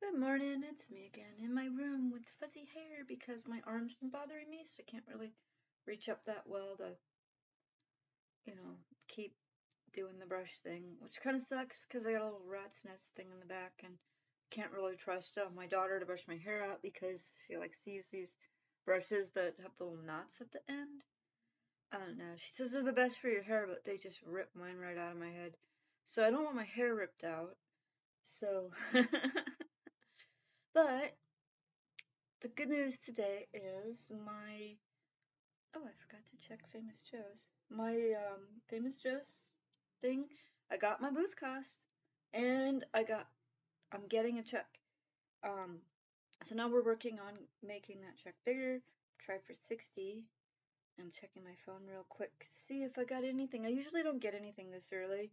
Good morning, it's me again in my room with fuzzy hair because my arm's been bothering me, so I can't really reach up that well to, you know, keep doing the brush thing, which kind of sucks because I got a little rat's nest thing in the back and can't really trust my daughter to brush my hair out because she likes to use these brushes that have the little knots at the end. I don't know. She says they're the best for your hair, but they just rip mine right out of my head. So I don't want my hair ripped out. So, but the good news today is oh, I forgot to check Famous Joe's. My Famous Joe's thing, I got my booth cost and I'm getting a check. Um so now we're working on making that check bigger. Try for 60. I'm checking my phone real quick to see if I got anything. I usually don't get anything this early.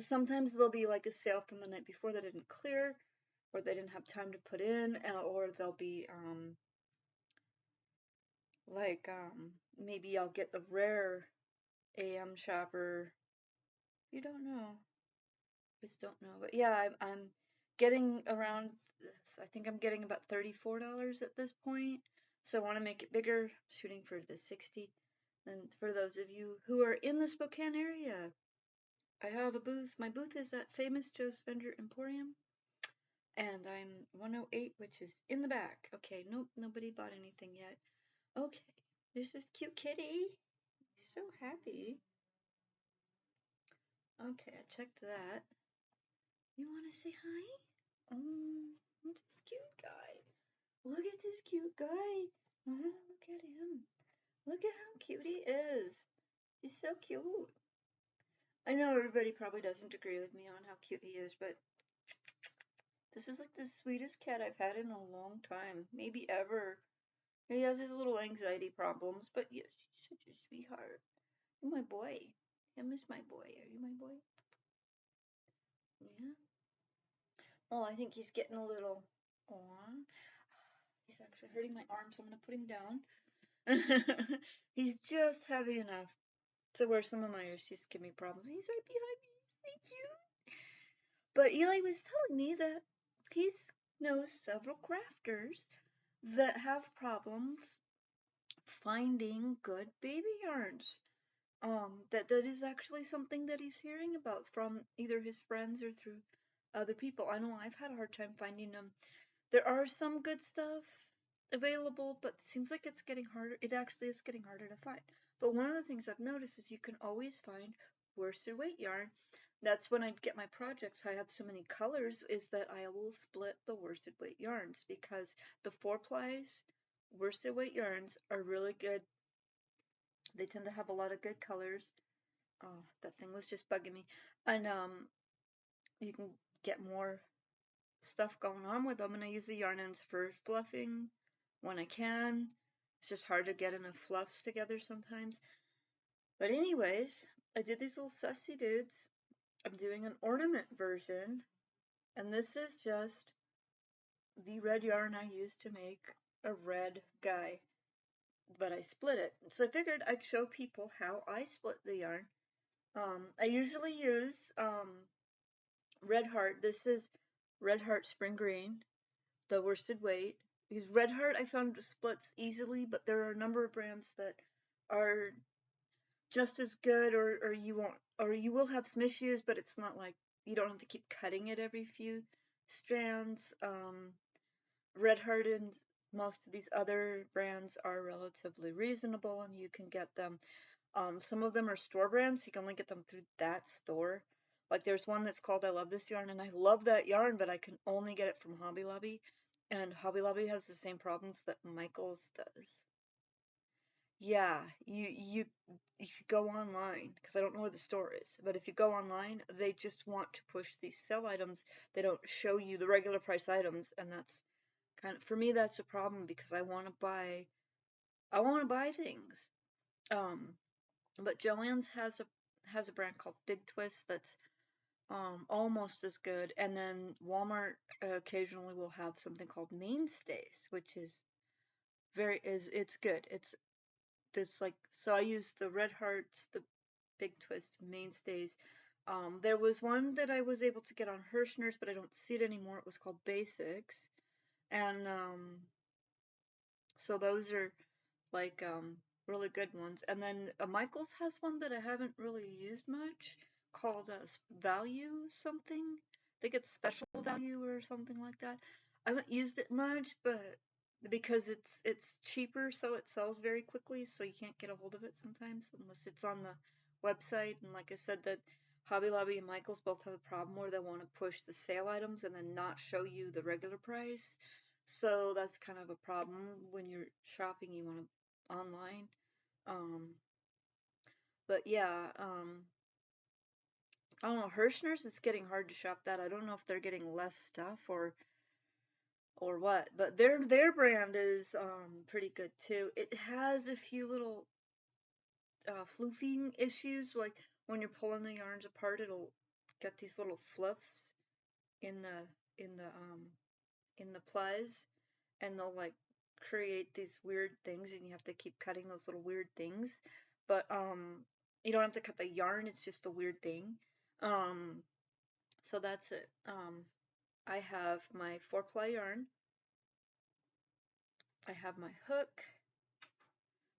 Sometimes there'll be like a sale from the night before that didn't clear, or they didn't have time to put in, or there'll be maybe I'll get the rare AM shopper. You don't know. Just don't know. But yeah, I'm getting around, I think I'm getting about $34 at this point. So I want to make it bigger, shooting for the 60. And for those of you who are in the Spokane area, I have a booth. My booth is at Famous Joe's Vendor Emporium. And I'm 108, which is in the back. Okay, nope, nobody bought anything yet. Okay, there's this cute kitty. So happy. Okay, I checked that. You want to say hi? Look at this cute guy. Look at this cute guy. Look at him. Look at how cute he is. He's so cute. I know everybody probably doesn't agree with me on how cute he is, but this is like the sweetest cat I've had in a long time. Maybe ever. He has his little anxiety problems, but yes, he's such a sweetheart. You're my boy. Him is my boy. Are you my boy? Yeah. Oh, I think he's getting a little. Aw. He's actually hurting my arm, so I'm gonna put him down. He's just heavy enough to where some of my issues give me problems. He's right behind me. Thank you. But Eli was telling me that he knows several crafters that have problems finding good baby yarns. That is actually something that he's hearing about from either his friends or through other people. I know I've had a hard time finding them. There are some good stuff available, but it seems like it's getting harder. It actually is getting harder to find. But one of the things I've noticed is you can always find worsted weight yarn. That's when I get my projects. I have so many colors, is that I will split the worsted weight yarns because the 4-plies worsted weight yarns are really good. They tend to have a lot of good colors. Oh, that thing was just bugging me. And you can get more stuff going on with them, and I use the yarn ends for fluffing when I can. It's just hard to get enough fluffs together sometimes. But anyways, I did these little sussy dudes. I'm doing an ornament version, and this is just the red yarn I used to make a red guy, but I split it. So I figured I'd show people how I split the yarn. I usually use Red Heart. This is Red Heart Spring Green, the worsted weight. Because Red Heart I found splits easily, but there are a number of brands that are just as good, or you won't, or you will have some issues, but it's not like you don't have to keep cutting it every few strands. Red Heart and most of these other brands are relatively reasonable, and you can get them. Some of them are store brands, so you can only get them through that store. Like there's one that's called I Love This Yarn, and I love that yarn, but I can only get it from Hobby Lobby. And Hobby Lobby has the same problems that Michaels does. Yeah, you if you go online, because I don't know where the store is, but if you go online, they just want to push these sell items. They don't show you the regular price items, and that's kind of, for me, that's a problem because I want to buy things. Um, but Joann's has a brand called Big Twist that's almost as good, and then Walmart occasionally will have something called Mainstays, which is it's good. It's this like, so I use the Red Hearts, the Big Twist Mainstays. There was one that I was able to get on Hirschner's, but I don't see it anymore. It was called Basics. And so those are like really good ones. And then Michaels has one that I haven't really used much called Value something. I think it's Special Value or something like that. I haven't used it much, but because it's cheaper, so it sells very quickly, so you can't get a hold of it sometimes unless it's on the website. And like I said, that Hobby Lobby and Michaels both have a problem where they want to push the sale items and then not show you the regular price. So that's kind of a problem when you're shopping, you want to online. Um, but yeah, I don't know, Hirschner's, it's getting hard to shop that. I don't know if they're getting less stuff or what, but their brand is pretty good too. It has a few little floofing issues, like when you're pulling the yarns apart, it'll get these little fluffs in the plies, and they'll like create these weird things, and you have to keep cutting those little weird things. But you don't have to cut the yarn, it's just a weird thing. Um so that's it. I have my 4-ply yarn. I have my hook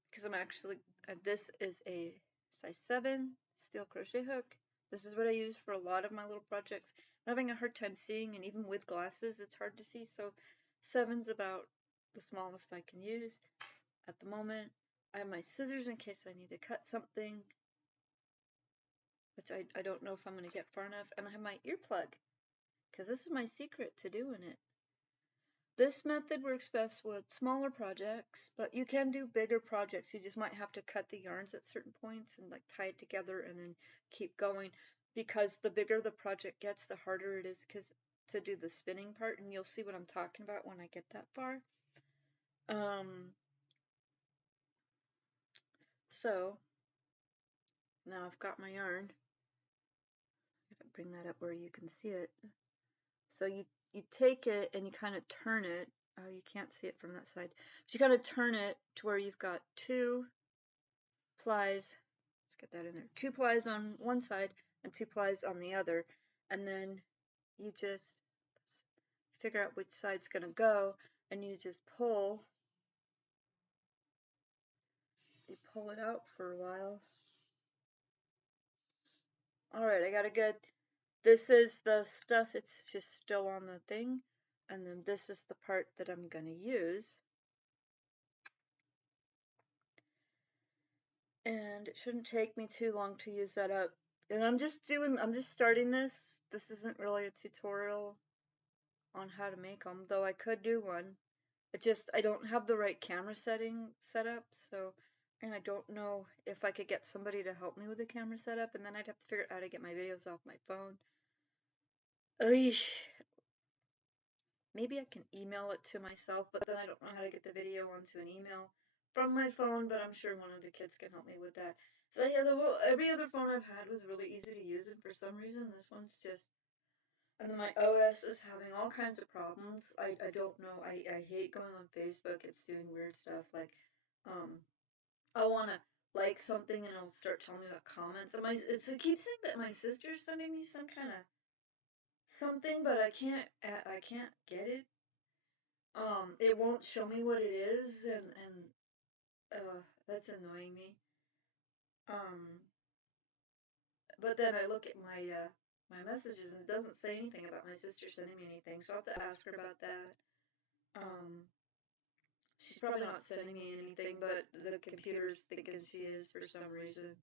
because I'm actually this is a size 7 steel crochet hook. This is what I use for a lot of my little projects. I'm having a hard time seeing, and even with glasses it's hard to see, so 7's about the smallest I can use at the moment. I have my scissors in case I need to cut something, which I don't know if I'm going to get far enough. And I have my earplug, because this is my secret to doing it. This method works best with smaller projects, but you can do bigger projects. You just might have to cut the yarns at certain points and like tie it together and then keep going, because the bigger the project gets, the harder it is to do the spinning part, and you'll see what I'm talking about when I get that far. So now I've got my yarn. Bring that up where you can see it. So you take it and you kind of turn it. Oh, you can't see it from that side. But you kind of turn it to where you've got 2 plies. Let's get that in there. 2 plies on one side and 2 plies on the other. And then you just figure out which side's going to go, and you just pull. You pull it out for a while. Alright, I got a good. This is the stuff, it's just still on the thing. And then this is the part that I'm going to use. And it shouldn't take me too long to use that up. And I'm just starting this. This isn't really a tutorial on how to make them, though I could do one. I don't have the right camera setting set up, so, and I don't know if I could get somebody to help me with the camera setup, and then I'd have to figure out how to get my videos off my phone. Ugh. Maybe I can email it to myself, but then I don't know how to get the video onto an email from my phone, but I'm sure one of the kids can help me with that. So yeah, every other phone I've had was really easy to use, and for some reason this one's just, and then my OS is having all kinds of problems. I don't know, I hate going on Facebook. It's doing weird stuff, like, I want to like something and it'll start telling me about comments. And it keeps saying that my sister's sending me some kind of something, but I can't get it. It won't show me what it is, and that's annoying me. Um, but then I look at my messages and it doesn't say anything about my sister sending me anything, so I'll have to ask her about that. She's probably not sending me anything, but the computer's thinking she is for some reason.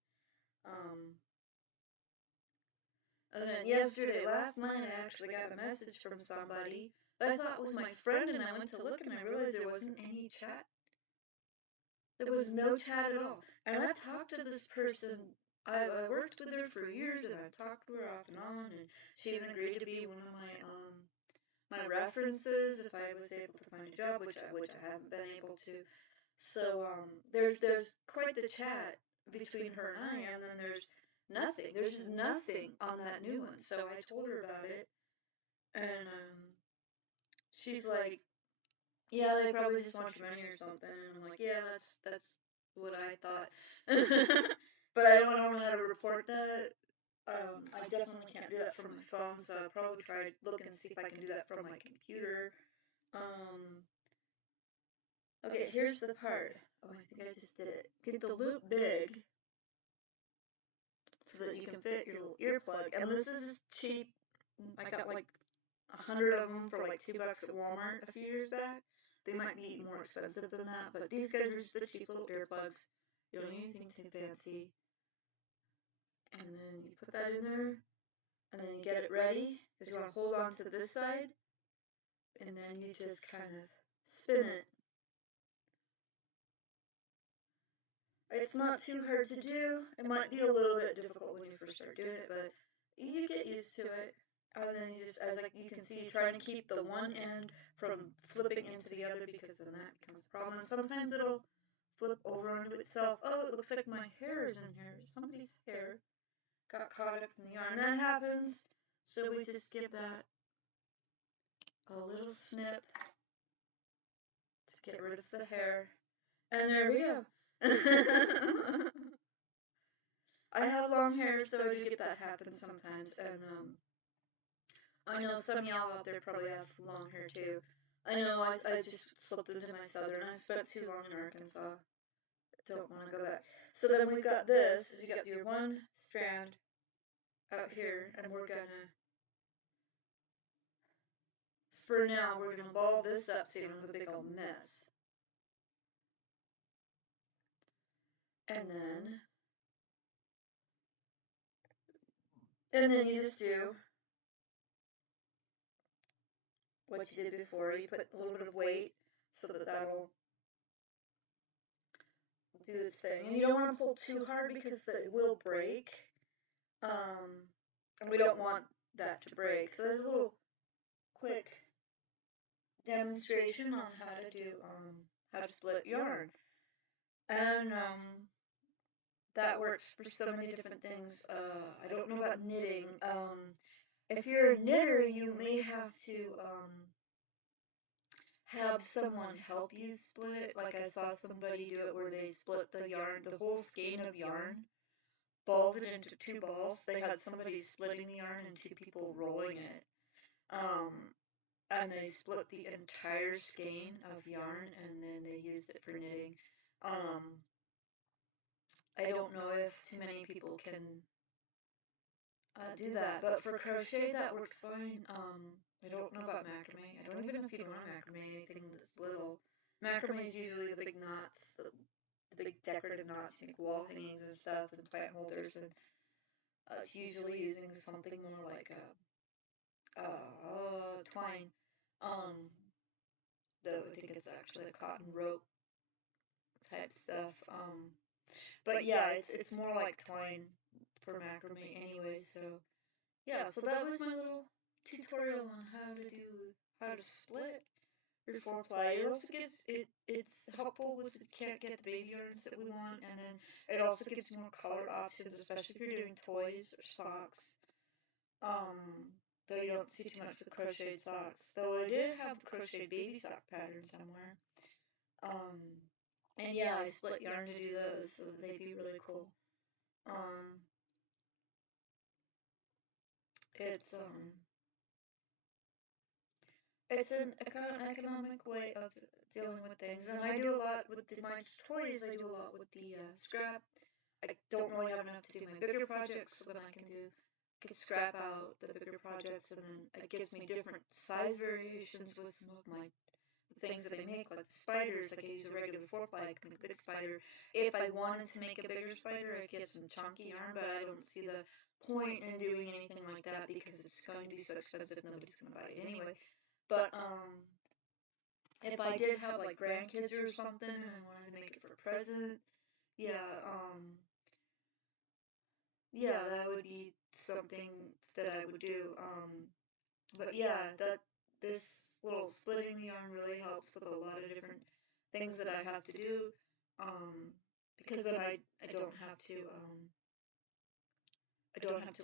Um, and then last night, I actually got a message from somebody that I thought was my friend, and I went to look and I realized there wasn't any chat. There was no chat at all. And I've talked to this person. I worked with her for years, and I've talked to her off and on, and she even agreed to be one of my references if I was able to find a job, which I haven't been able to. So there's quite the chat between her and I, and then there's nothing. There's just nothing on that new one. So I told her about it, and she's like, yeah, they probably just want your money or something. And I'm like, yeah, that's what I thought. But I don't know how to report that. I definitely can't do that from my phone, so I'll probably try looking and see if I can do that from my computer. Okay, here's the part. Oh, I think I just did it. Get the loop big so that you can fit your little earplug. And this is cheap. I got like 100 of them for like $2 at Walmart a few years back. They might be more expensive than that, but these guys are just the cheap little earplugs. You don't need anything too fancy. And then you put that in there, and then you get it ready, because you want to hold on to this side, and then you just kind of spin it. It's not too hard to do. It might be a little bit difficult when you first start doing it, but you get used to it. And then you just, as like you can see, trying to keep the one end from flipping into the other, because then that becomes a problem. And sometimes it'll flip over onto itself. Oh, it looks like my hair is in here. Somebody's hair got caught up in the yarn. That happens. So we just give that a little snip to get rid of the hair. And there we go. I have long hair, so I do get that happen sometimes. And I know some of y'all out there probably have long hair too. I know I just slipped into my southern. I spent too long in Arkansas. Don't want to go back. So then we've got this. You got your one strand out here, and we're gonna, for now, we're gonna ball this up so you don't have a big old mess. And then you just do what you did before. You put a little bit of weight so that that'll do its thing. And you don't want to pull too hard because it will break. And we don't want that to break. So there's a little quick demonstration on how to do how to split yarn. And that works for so many different things. I don't know about knitting. If you're a knitter, you may have someone help you split it. Like I saw somebody do it where they split the yarn, the whole skein of yarn, balled it into two balls. They had somebody splitting the yarn and two people rolling it. And they split the entire skein of yarn and then they used it for knitting. I don't know if too many people can do that, but for crochet that works fine. I don't know about macrame. I don't even know if you want macrame anything that's little. Macrame is usually the big knots, the big decorative knots, you make wall hangings and stuff, and plant holders, and it's usually using something more like twine. Though I think it's actually a cotton rope type stuff. But yeah, it's more like twine for macrame anyway. So yeah, so that was my little tutorial on how to split your 4-ply. It also gives it's helpful with if we can't get the baby yarns that we want, and then it also gives more color options, especially if you're doing toys or socks. Though you don't see too much with crocheted socks. Though I did have the crocheted baby sock pattern somewhere. And yeah, I split yarn to do those, so they'd be really cool. It's an economic way of dealing with things, and I do a lot with my toys. I do a lot with the scrap. I don't really have enough to do my bigger projects, so then I can get scrap out the bigger projects, and then it gives me different size variations with some of my things that I make, like the spiders. Like I use a regular 4-ply, I can make a big spider. If I wanted to make a bigger spider, I'd get some chunky yarn, but I don't see the point in doing anything like that because it's going to be so expensive, nobody's going to buy it anyway. But if I did have like grandkids or something and I wanted to make it for a present, yeah, yeah, that would be something that I would do. But yeah, that this little splitting the yarn really helps with a lot of different things that I have to do. Because then I don't have to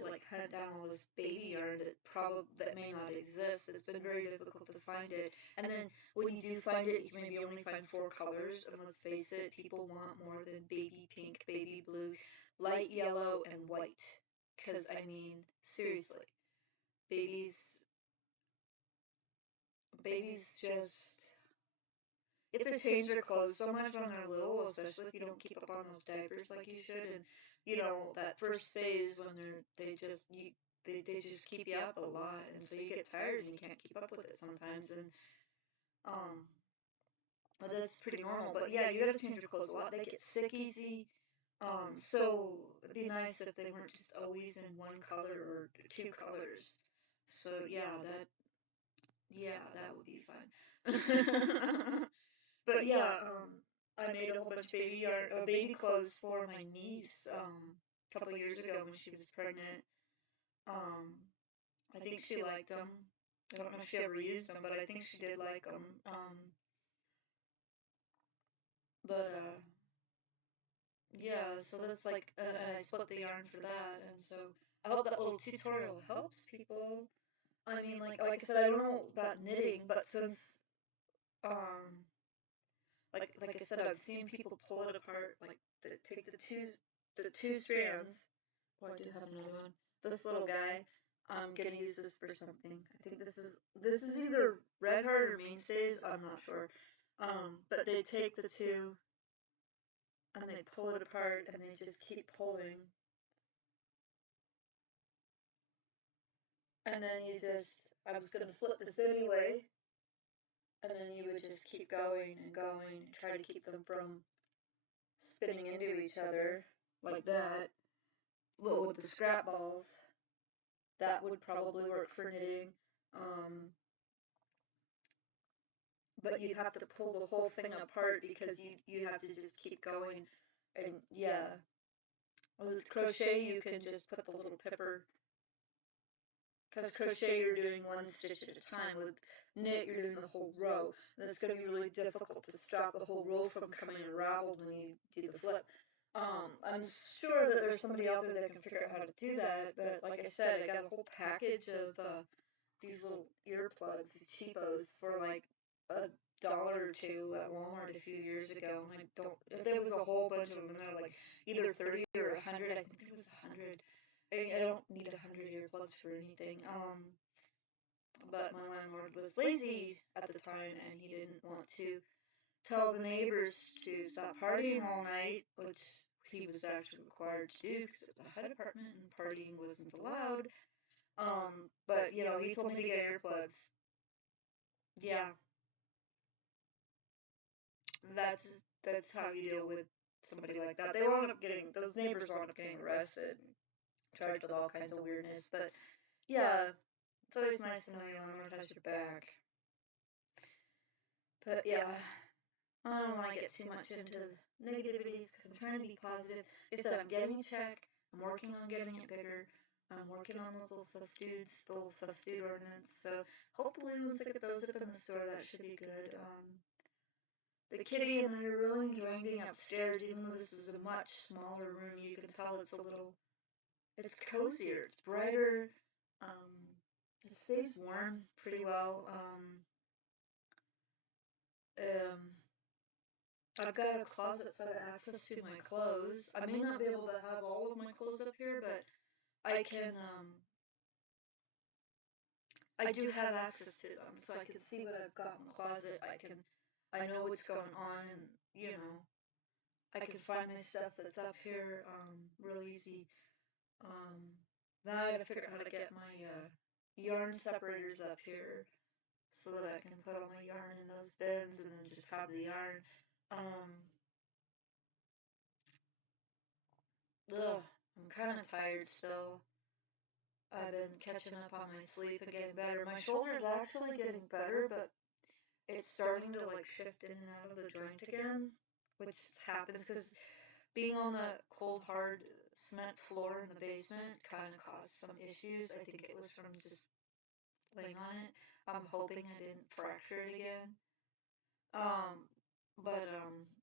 like hunt down all this baby yarn that may not exist. It's been very difficult to find it. And then when you do find it, you can maybe only find 4 colors. And let's face it, people want more than baby pink, baby blue, light yellow, and white. because, I mean, seriously, babies, babies just, you have to change their clothes so much when they're little, especially if you don't keep up on those diapers like you should. And that first phase when they just keep you up a lot, and so you get tired and you can't keep up with it sometimes. And um, but that's pretty normal. But yeah, you got to change your clothes a lot. They get sick easy. So it'd be nice if they weren't just always in one color or two colors. So that would be fun. But yeah, I made a whole bunch of baby clothes for my niece a couple years ago when she was pregnant. Um, I think she liked them. I don't know if she ever used them, but I think she did like them. But yeah, so that's like, and I split the yarn for that, and so I hope that little tutorial helps people. I mean, like I said, I don't know about knitting, but since um like I said, I've seen people pull it apart, like take the two strands. Oh, I do have another one. This little guy. I'm gonna use this for something. I think this is either red heart or mainstays. I'm not sure. But they take the two and they pull it apart and they just keep pulling. And then I was gonna split this anyway, and then you would just keep going and going and try to keep them from spinning into each other like that. Well, with the scrap balls, that would probably work for knitting. Um, but you'd have to pull the whole thing apart because you have to just keep going. And yeah, with crochet you can just put the little pipper, because crochet you're doing one stitch at a time. With knit you're doing the whole row, and it's going to be really difficult to stop the whole row from coming unraveled when you do the flip. I'm sure that there's somebody out there that can figure out how to do that, but like I said, I got a whole package of these little earplugs, these cheapos, for like $1 or $2 at Walmart a few years ago, and I don't. There was a whole bunch of them, and they're like either 30 or 100. I think there was 100. I don't need 100 earplugs for anything. But my landlord was lazy at the time, and he didn't want to tell the neighbors to stop partying all night, which he was actually required to do because it was a HUD apartment and partying wasn't allowed. But he told me to get earplugs. Yeah, that's that's how you deal with somebody like that. They wound up getting those neighbors wound up getting arrested, and charged with all kinds of weirdness. But yeah, it's always nice to know your landlord has your back. But yeah, I don't want to get too much into negativities because I'm trying to be positive. Like I said, I'm getting a check. I'm working on getting it bigger. I'm working on those little sus-dude ornaments. So hopefully once I get those up in the store, that should be good. The kitty and I are really enjoying being upstairs, even though this is a much smaller room. You can tell it's cozier, it's brighter. Um, it stays warm pretty well. Um, I've got a closet so I have access to my clothes. I may not be able to have all of my clothes up here, but I can, I do have access to them, so I can see what I've got in the closet. I know what's going on, and, I can find my stuff that's up here, real easy. Um, Now I gotta figure out how to get my, yarn separators up here so that I can put all my yarn in those bins and then just have the yarn. Um, I'm kind of tired still. I've been catching up on my sleep and getting better. My shoulder's actually getting better, but it's starting to like shift in and out of the joint again, which happens because being on the cold, hard cement floor in the basement kind of caused some issues. I think it was from just laying on it. I'm hoping I didn't fracture it again. But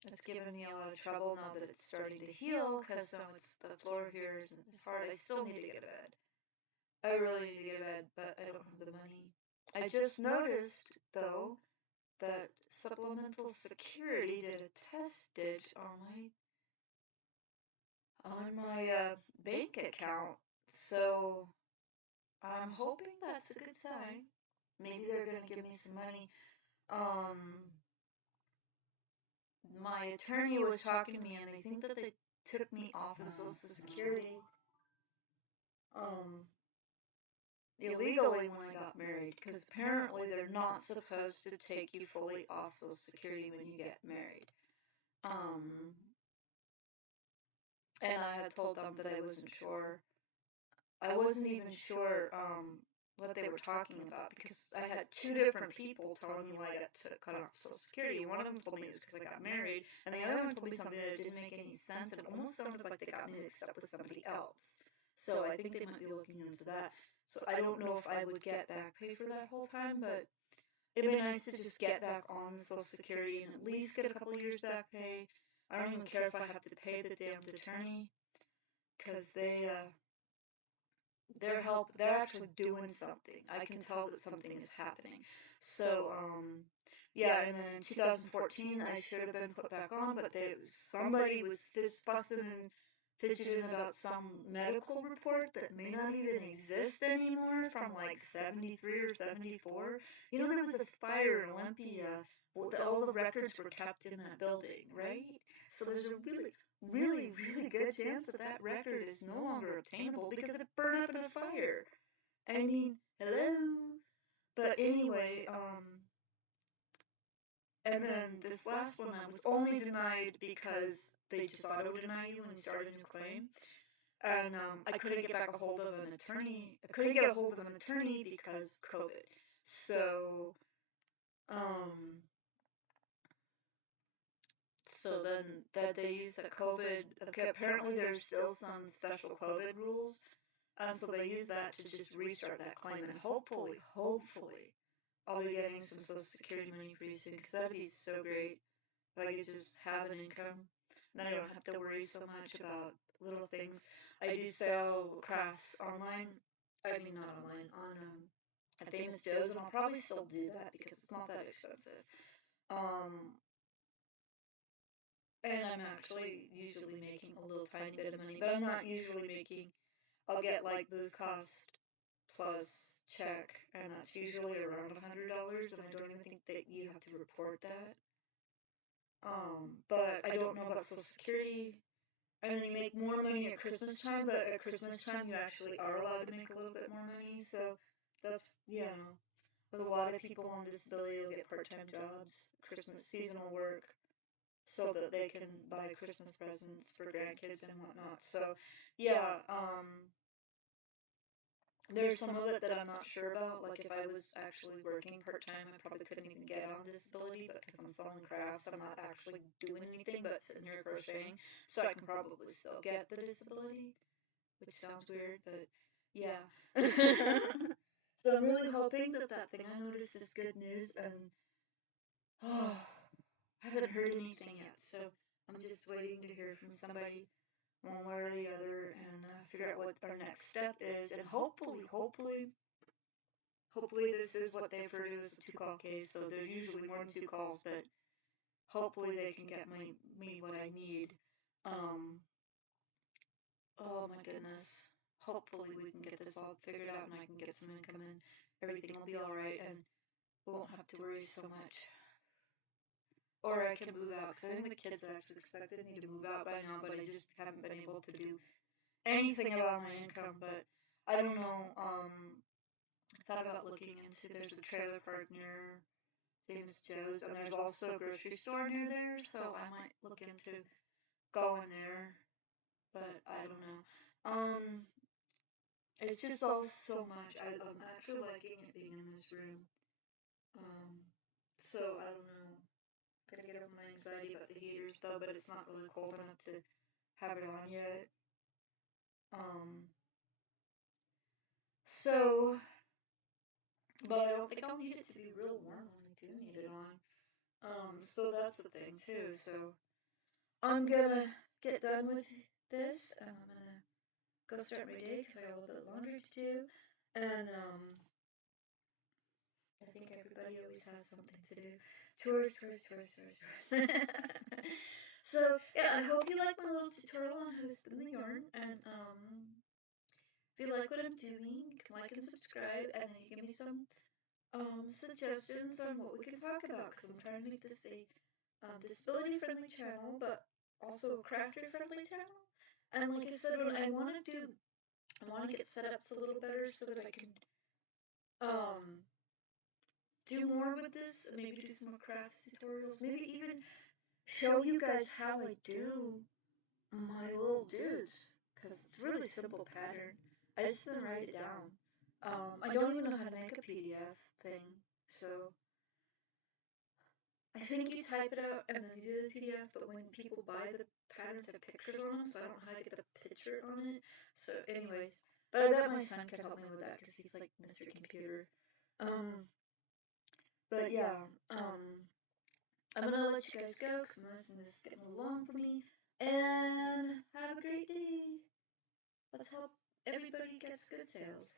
it's given me a lot of trouble now that it's starting to heal because it's the floor here isn't as hard. I still need to get to bed. I really need to get to bed, but I don't have the money. I just noticed though that Supplemental Security did a test stitch on my bank account. So I'm hoping that's a good sign. Maybe they're gonna give me some money. My attorney was talking to me, and they think that they took me off of Social Security, um, illegally when I got married, because apparently they're not supposed to take you fully off Social Security when you get married. Um, and I had told them that I wasn't sure. I wasn't even sure what they were talking about because I had two different people telling me why I got cut off Social Security. One of them told me it was because I got married, and the other one told me something that didn't make any sense, and it almost sounded like they got me mixed up with somebody else. So I think they might be looking into that. So I don't know if I would get back pay for that whole time, but it'd be nice to just get back on Social Security and at least get a couple years back pay. I don't even care if I have to pay the damned attorney, because they're actually doing something. I can tell that something is happening. So, yeah, and then in 2014 I should have been put back on, but somebody was fussing and fidgeting about some medical report that may not even exist anymore from like 73 or 74. You know, there was a fire in Olympia. All the records were kept in that building, right? So there's a really good chance that that record is no longer obtainable because it burned up in a fire. I mean, hello. But anyway, and then this last one I was only denied because they just auto deny you when you start a new claim. And I couldn't get back a hold of an attorney. I couldn't get a hold of an attorney because of COVID. So, um, so then that they use the COVID. Okay, apparently there's still some special COVID rules. So they use that to just restart that claim, and hopefully, I'll be getting some Social Security money pretty soon, because that'd be so great if I could just have an income. Then I don't have to worry so much about little things. I do sell crafts online. I mean, not online, on at Famous Joe's, and I'll probably still do that because it's not that expensive. Um, and I'm actually usually making a little tiny bit of money, but I'm not usually making. I'll get like booth cost plus check, and that's usually around $100, and I don't even think that you have to report that. But I don't know about Social Security. I mean, you make more money at Christmas time, but at Christmas time you actually are allowed to make a little bit more money, so that's, you know, with a lot of people on disability will get part-time jobs, Christmas seasonal work, so that they can buy Christmas presents for grandkids and whatnot. So, yeah, there's some of it that I'm not sure about. Like if I was actually working part-time, I probably couldn't even get on disability, but because I'm selling crafts, I'm not actually doing anything but sitting here crocheting. So I can probably still get the disability, which sounds weird, but yeah. So I'm really hoping that that thing I noticed is good news, and oh, I haven't heard anything yet. So I'm just waiting to hear from somebody one way or the other, and figure out what our next step is, and hopefully this is what they refer to as a two-call case. So there's usually more than two calls, but hopefully they can get me what I need. Um, oh my goodness. Hopefully we can get this all figured out, and I can get some income, and everything will be all right, and we won't have to worry so much. Or I can move out, because I think the kids actually expected me to move out by now, but I just haven't been able to do anything about my income. But I don't know. I thought about looking into, there's a trailer park near Famous Joe's, and there's also a grocery store near there, so I might look into going there, but I don't know. It's just all so much. I'm actually liking it being in this room. So I don't know. Gotta get over my anxiety about the heaters though, but it's not really cold enough to have it on yet. Um, so, but I don't think I'll need it to be real warm when I do need it on. So that's the thing too. So I'm gonna get done with this, and I'm gonna go start my day because I got a little bit of laundry to do. And I think everybody always has something to do. Chores. So yeah, I hope you like my little tutorial on how to spin the yarn. And if you like what I'm doing, you can like and subscribe, and then you give me some suggestions on what we can talk about, because I'm trying to make this a disability friendly channel, but also a crafter friendly channel. And like I said, when I want to get set up a little better so that I can um do more with this, maybe do some more crafts tutorials, maybe even show you guys how I do my little dudes, because it's a really simple pattern. I just didn't write it down. I don't even know how to make a PDF thing, so I think you type it out and then you do the PDF, but when people buy the patterns have pictures on them, so I don't know how to get the picture on it. So anyways, but I bet my son could help me with that, because he's like Mr. Computer. But yeah, I'm gonna let you guys go, because most of this is getting a little long for me. And have a great day. Let's hope everybody gets good sales.